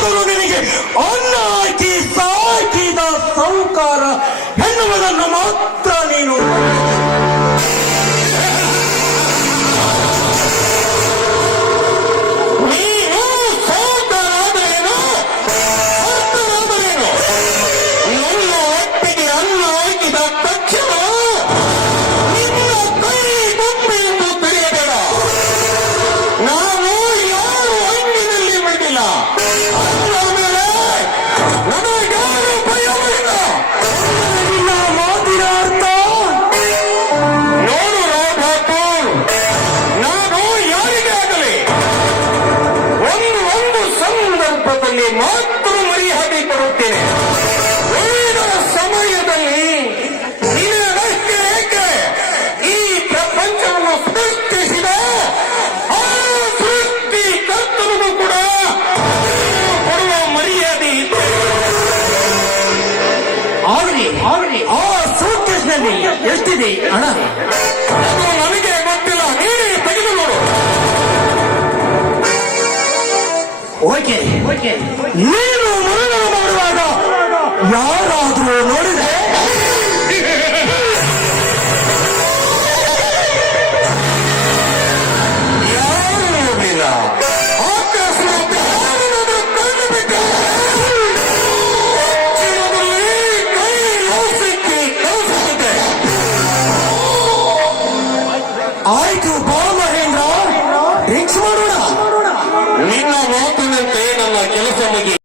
ಯಾರಾದರೂ ನಿನಗೆ ಅನ್ನ ಹಾಕಿ ಸಾಕಿದ ಸೌಕಾರ ಎನ್ನುವುದನ್ನು ಮಾತ್ರ ನೀನು ಬಿಟ್ಟಿಲ್ಲ ಆಮೇಲೆ ನನಗ್ಯಾರು ಭಯವಿಲ್ಲ ನಿನ್ನ ಮಾತಿನ ನಾನು ಯಾರಿಗೆ ಆಗಲಿ, ಒಂದು ಒಂದು ಸಂದರ್ಭದಲ್ಲಿ ಮಾತ್ರ ಮರ್ಯಾದೆ ಕೊಡುತ್ತೇನೆ. ಆಗಲಿ ಆಗಲಿ ಆ ಸೂಟ್ಕೇಸ್ನಲ್ಲಿ ಎಷ್ಟಿದೆ ಹಣ ಅದು ನನಗೆ ಗೊತ್ತಿಲ್ಲ ನೀನೇ ತೆಗೆದು ನೋಡು. Okay okay. ನೀನು ಮರಣ ಮಾಡುವಾಗ ಯಾರಾದರೂ ಆಯ್ತು ಬಾ ಮಹೇಂದ್ರ. ಡ್ರಿಂಕ್ಸ್ ಮಾಡೋಣ. ನಿನ್ನ ಮಾತಿನಂತೆ ನನ್ನ ಕೆಲಸ ಮುಗಿ